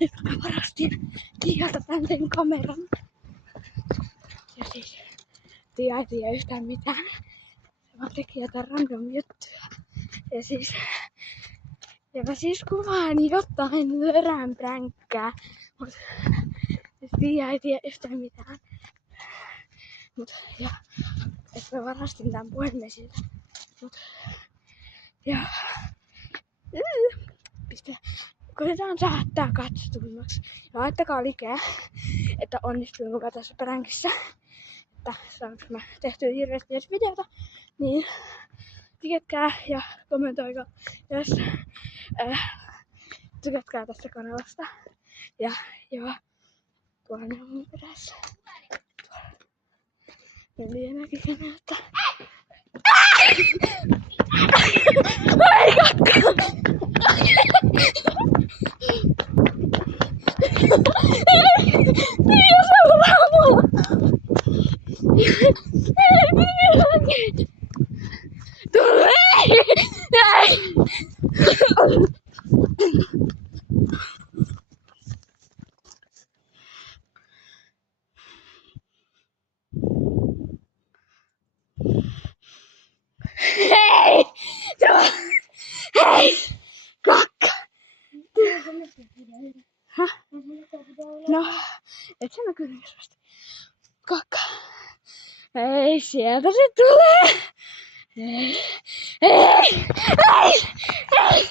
Nyt mä varastin Tiialta tän kameran. Ja siis Tiia ei tiedä yhtään mitään. Se vaan teki jotain random juttuja. Ja mä siis kuvaan jotain lörän pränkkää. Mut siis Tiia ei tiedä yhtään mitään. Et mä varastin tän puhelimen siltä. Koitetaan saada tää katsotummaksi. Ja laittakaa likee, että onnistuinko tässä pränkissä. Että saanko mä tehtyä hirveästi edes videota. Niin tykätkää ja kommentoikaa, jos tykätkää tästä kanavasta. Ja joo, tuolla ne on mun perässä. Eli näkyy että... Ai kakka! Tiia seuraa mua! Ei! Tule! Ei! Hei! Hei! Kakka! Häh? No, et sä näkyy hirveästi. Kakka. Ei, sieltä se tulee! Ei! Ei! Ei! Ei!